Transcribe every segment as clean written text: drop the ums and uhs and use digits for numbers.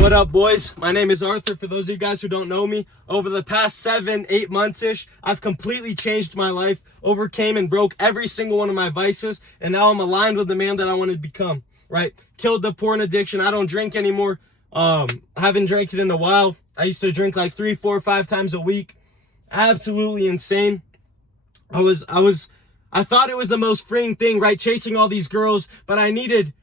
What up, boys? My name is Arthur. For those of you guys who don't know me, over the past 7-8 months-ish, I've completely changed my life, overcame and broke every single one of my vices, and now I'm aligned with the man that I want to become, right? Killed the porn addiction. I don't drink anymore. I haven't drank it in a while. I used to drink like 3, 4, 5 times a week. Absolutely insane. I thought it was the most freeing thing, right? Chasing all these girls, but I needed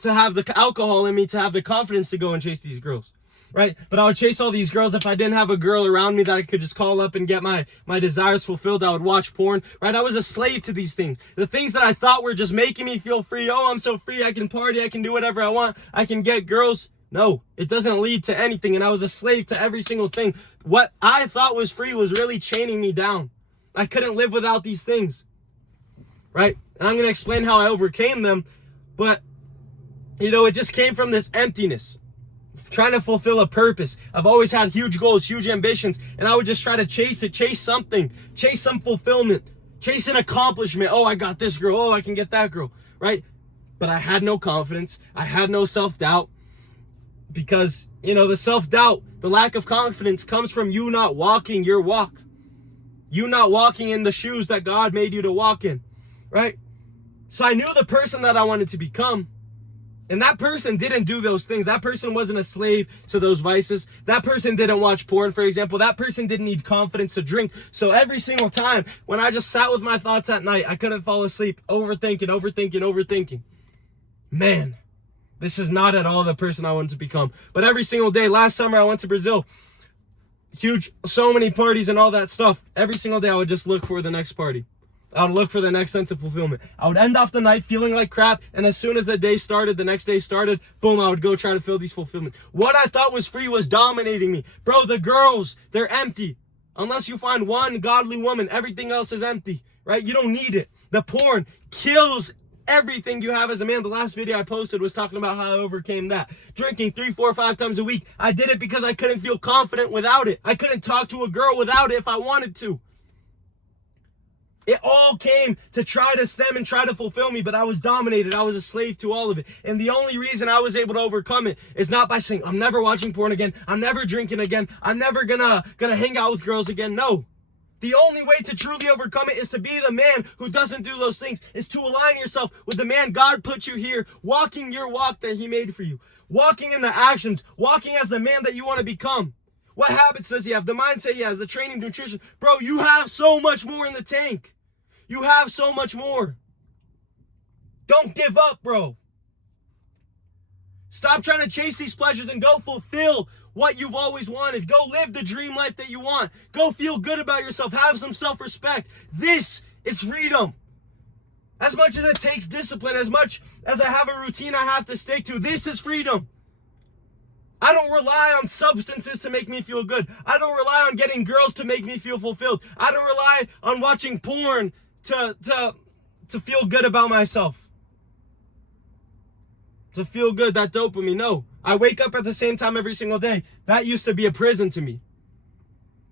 to have the alcohol in me to have the confidence to go and chase these girls, right? But I would chase all these girls if I didn't have a girl around me that I could just call up and get my desires fulfilled. I would watch porn, right? I was a slave to these things. The things that I thought were just making me feel free. Oh, I'm so free. I can party. I can do whatever I want. I can get girls. No, it doesn't lead to anything. And I was a slave to every single thing. What I thought was free was really chaining me down. I couldn't live without these things, right? And I'm going to explain how I overcame them. But you know, it just came from this emptiness, trying to fulfill a purpose. I've always had huge goals, huge ambitions, and I would just try to chase it, chase something, chase some fulfillment, chase an accomplishment. Oh, I got this girl. Oh, I can get that girl, right? But I had no confidence. I had no self-doubt because, you know, the self-doubt, the lack of confidence comes from you not walking your walk. You not walking in the shoes that God made you to walk in, right? So I knew the person that I wanted to become. And that person didn't do those things. That person wasn't a slave to those vices. That person didn't watch porn, for example. That person didn't need confidence to drink. So every single time when I just sat with my thoughts at night, I couldn't fall asleep, overthinking. Man, this is not at all the person I wanted to become. But every single day, last summer I went to Brazil. Huge, so many parties and all that stuff. Every single day I would just look for the next party. I would look for the next sense of fulfillment. I would end off the night feeling like crap, and as soon as the next day started, boom, I would go try to fill these fulfillment. What I thought was free was dominating me. Bro, the girls, they're empty. Unless you find one godly woman, everything else is empty, right? You don't need it. The porn kills everything you have as a man. The last video I posted was talking about how I overcame that. Drinking 3, 4, 5 times a week. I did it because I couldn't feel confident without it. I couldn't talk to a girl without it if I wanted to. It all came to try to stem and try to fulfill me, but I was dominated. I was a slave to all of it. And the only reason I was able to overcome it is not by saying, I'm never watching porn again. I'm never drinking again. I'm never gonna hang out with girls again. No. The only way to truly overcome it is to be the man who doesn't do those things, is to align yourself with the man God put you here, walking your walk that he made for you, walking in the actions, walking as the man that you want to become. What habits does he have? The mindset he has, the training, nutrition. Bro, you have so much more in the tank. You have so much more. Don't give up, bro. Stop trying to chase these pleasures and go fulfill what you've always wanted. Go live the dream life that you want. Go feel good about yourself. Have some self-respect. This is freedom. As much as it takes discipline, as much as I have a routine I have to stick to, this is freedom. I don't rely on substances to make me feel good. I don't rely on getting girls to make me feel fulfilled. I don't rely on watching porn to feel good about myself. To feel good, that dopamine. No. I wake up at the same time every single day. That used to be a prison to me.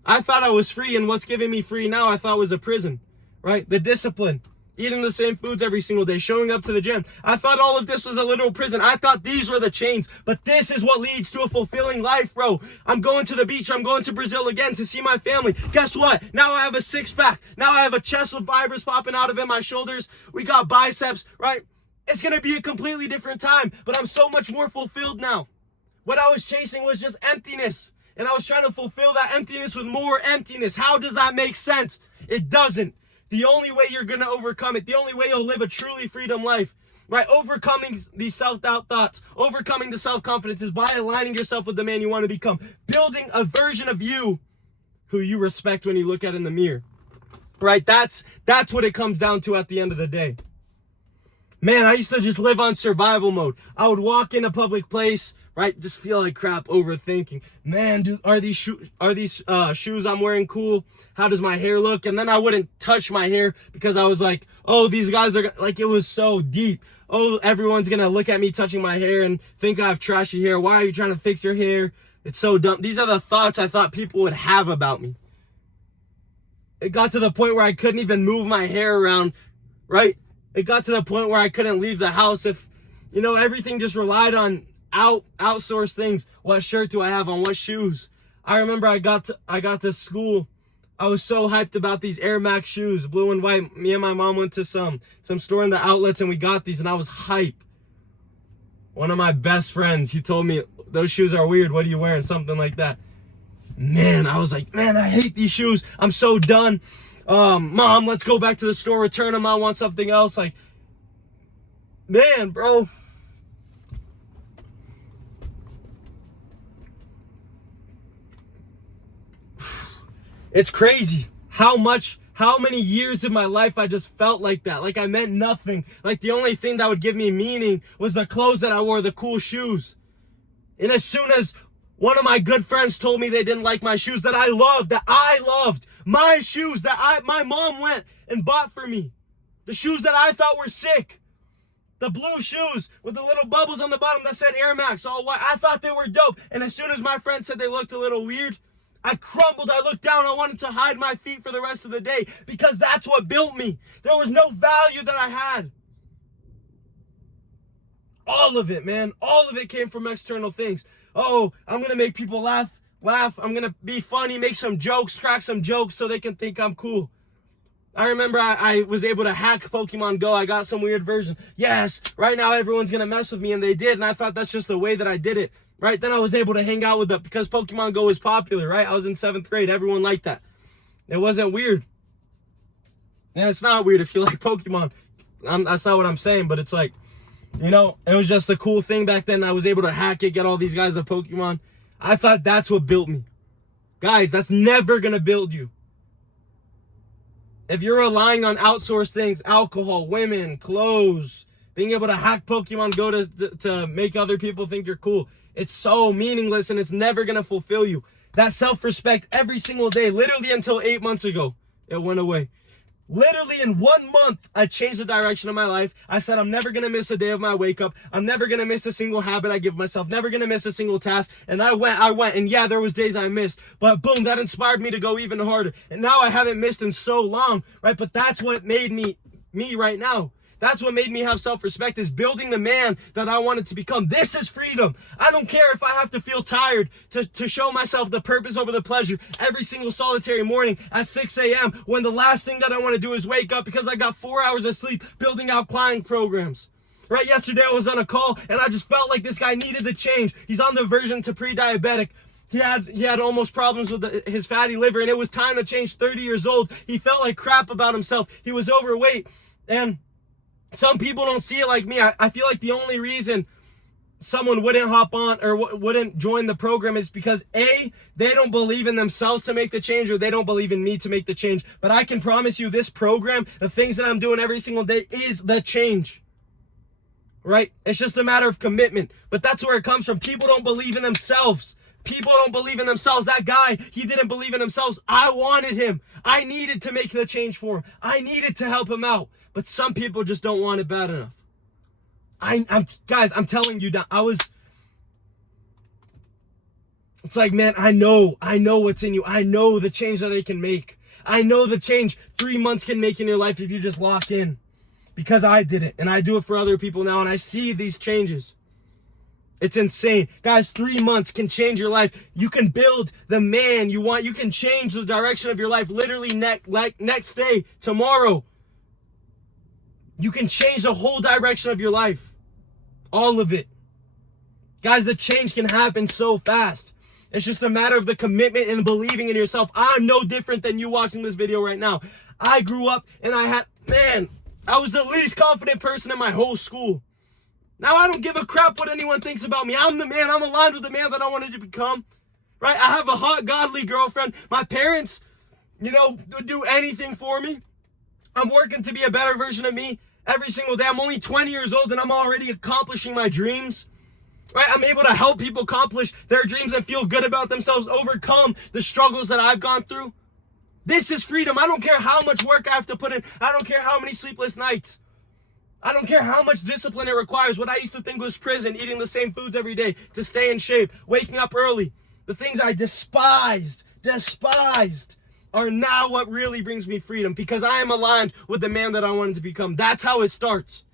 I thought I was free, and what's giving me free now I thought was a prison, right? The discipline. Eating the same foods every single day, showing up to the gym. I thought all of this was a literal prison. I thought these were the chains, but this is what leads to a fulfilling life, bro. I'm going to the beach. I'm going to Brazil again to see my family. Guess what? Now I have a six-pack. Now I have a chest with fibers popping out of it, my shoulders. We got biceps, right? It's going to be a completely different time, but I'm so much more fulfilled now. What I was chasing was just emptiness, and I was trying to fulfill that emptiness with more emptiness. How does that make sense? It doesn't. The only way you're going to overcome it, the only way you'll live a truly freedom life, right? Overcoming these self-doubt thoughts, overcoming the self-confidence is by aligning yourself with the man you want to become. Building a version of you who you respect when you look at in the mirror, right? That's what it comes down to at the end of the day. Man, I used to just live on survival mode. I would walk in a public place, right? Just feel like crap, overthinking. Man, dude, are these shoes I'm wearing cool? How does my hair look? And then I wouldn't touch my hair because I was like, oh, these guys are like, it was so deep. Oh, everyone's gonna look at me touching my hair and think I have trashy hair. Why are you trying to fix your hair? It's so dumb. These are the thoughts I thought people would have about me. It got to the point where I couldn't even move my hair around, right? It got to the point where I couldn't leave the house if, you know, everything just relied on outsource things. What shirt do I have on? What shoes? I remember I got to school. I was so hyped about these Air Max shoes, blue and white. Me and my mom went to some store in the outlets and we got these and I was hyped. One of my best friends, he told me, those shoes are weird. What are you wearing? Something like that. Man, I was like, man, I hate these shoes. I'm so done. Mom, let's go back to the store, return them. I want something else. Like, man, bro. It's crazy how many years of my life I just felt like that. Like I meant nothing. Like the only thing that would give me meaning was the clothes that I wore, the cool shoes. And as soon as one of my good friends told me they didn't like my shoes that I loved, my shoes that my mom went and bought for me, the shoes that I thought were sick, the blue shoes with the little bubbles on the bottom that said Air Max, all white, I thought they were dope. And as soon as my friend said they looked a little weird, I crumbled, I looked down, I wanted to hide my feet for the rest of the day because that's what built me. There was no value that I had. All of it, man, all of it came from external things. Oh, I'm going to make people laugh. I'm going to be funny, make some jokes, crack some jokes so they can think I'm cool. I remember I was able to hack Pokemon Go. I got some weird version. Yes, right now everyone's going to mess with me, and they did, and I thought that's just the way that I did it. Right, then I was able to hang out with them because Pokemon Go was popular, right? I was in 7th grade. Everyone liked that. It wasn't weird. And it's not weird if you like Pokemon. That's not what I'm saying, but it's like, you know, it was just a cool thing back then. I was able to hack it, get all these guys of Pokemon. I thought that's what built me. Guys, that's never going to build you. If you're relying on outsourced things, alcohol, women, clothes, being able to hack Pokemon Go to make other people think you're cool, it's so meaningless and it's never going to fulfill you. That self-respect every single day, literally until 8 months ago, it went away. Literally in 1 month, I changed the direction of my life. I said, I'm never going to miss a day of my wake up. I'm never going to miss a single habit I give myself. Never going to miss a single task. And I went. And yeah, there was days I missed. But boom, that inspired me to go even harder. And now I haven't missed in so long, right? But that's what made me right now. That's what made me have self-respect, is building the man that I wanted to become. This is freedom. I don't care if I have to feel tired to show myself the purpose over the pleasure every single solitary morning at 6 a.m. when the last thing that I want to do is wake up because I got 4 hours of sleep building out client programs. Right, yesterday I was on a call and I just felt like this guy needed to change. He's on the version to pre-diabetic. He had almost problems with his fatty liver, and it was time to change. 30 years old. He felt like crap about himself. He was overweight, and some people don't see it like me. I feel like the only reason someone wouldn't hop on or wouldn't join the program is because A, they don't believe in themselves to make the change, or they don't believe in me to make the change. But I can promise you this program, the things that I'm doing every single day, is the change. Right? It's just a matter of commitment. But that's where it comes from. People don't believe in themselves. People don't believe in themselves. That guy, he didn't believe in himself. I wanted him. I needed to make the change for him. I needed to help him out. But some people just don't want it bad enough. Guys, I'm telling you that it's like, man, I know what's in you. I know the change that I can make. I know the change 3 months can make in your life if you just lock in. Because I did it, and I do it for other people now, and I see these changes. It's insane. Guys, 3 months can change your life. You can build the man you want. You can change the direction of your life literally next day, tomorrow. You can change the whole direction of your life. All of it. Guys, the change can happen so fast. It's just a matter of the commitment and believing in yourself. I'm no different than you watching this video right now. I grew up and I was the least confident person in my whole school. Now I don't give a crap what anyone thinks about me. I'm the man. I'm aligned with the man that I wanted to become. Right? I have a hot, godly girlfriend. My parents, would do anything for me. I'm working to be a better version of me every single day. I'm only 20 years old and I'm already accomplishing my dreams. Right? I'm able to help people accomplish their dreams and feel good about themselves, overcome the struggles that I've gone through. This is freedom. I don't care how much work I have to put in. I don't care how many sleepless nights. I don't care how much discipline it requires. What I used to think was prison, eating the same foods every day to stay in shape, waking up early. The things I despised, are now what really brings me freedom, because I am aligned with the man that I wanted to become. That's how it starts.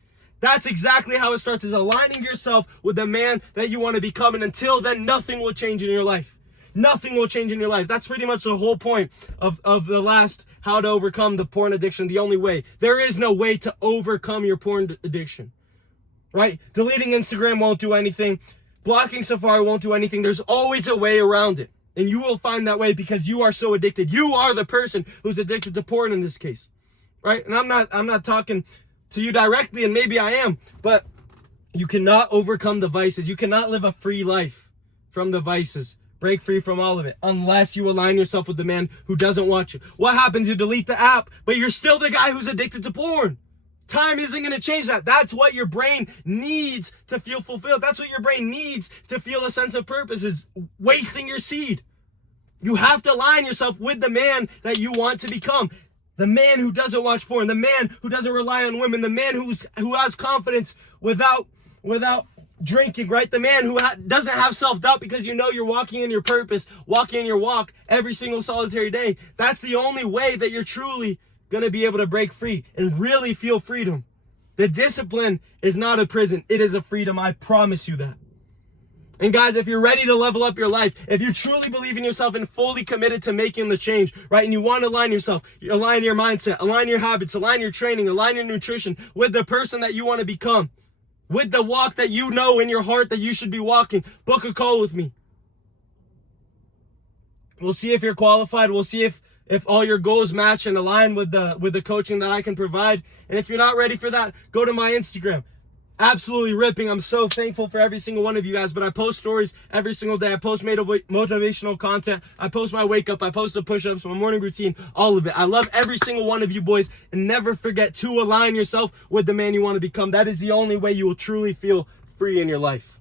That's exactly how it starts, is aligning yourself with the man that you want to become. And until then, nothing will change in your life. Nothing will change in your life. That's pretty much the whole point of the last how to overcome the porn addiction. The only way. There is no way to overcome your porn addiction. Right? Deleting Instagram won't do anything. Blocking Safari won't do anything. There's always a way around it. And you will find that way because you are so addicted. You are the person who's addicted to porn in this case. Right? And I'm not talking to you directly, and maybe I am, but you cannot overcome the vices. You cannot live a free life from the vices. Break free from all of it unless you align yourself with the man who doesn't want you. What happens? You delete the app, but you're still the guy who's addicted to porn. Time isn't going to change that. That's what your brain needs to feel fulfilled. That's what your brain needs to feel a sense of purpose, is wasting your seed. You have to align yourself with the man that you want to become. The man who doesn't watch porn, the man who doesn't rely on women, the man who has confidence without drinking, right? The man who doesn't have self-doubt because you know you're walking in your purpose, walking in your walk every single solitary day. That's the only way that you're truly going to be able to break free and really feel freedom. The discipline is not a prison. It is a freedom. I promise you that. And guys, if you're ready to level up your life, if you truly believe in yourself and fully committed to making the change, right, and you want to align yourself, align your mindset, align your habits, align your training, align your nutrition with the person that you want to become, with the walk that you know in your heart that you should be walking, book a call with me. We'll see if you're qualified. We'll see if all your goals match and align with the coaching that I can provide. And if you're not ready for that, go to my Instagram. Absolutely ripping. I'm so thankful for every single one of you guys, but I post stories every single day. I post motivational content. I post my wake up. I post the push-ups, my morning routine, all of it. I love every single one of you boys, and never forget to align yourself with the man you want to become. That is the only way you will truly feel free in your life.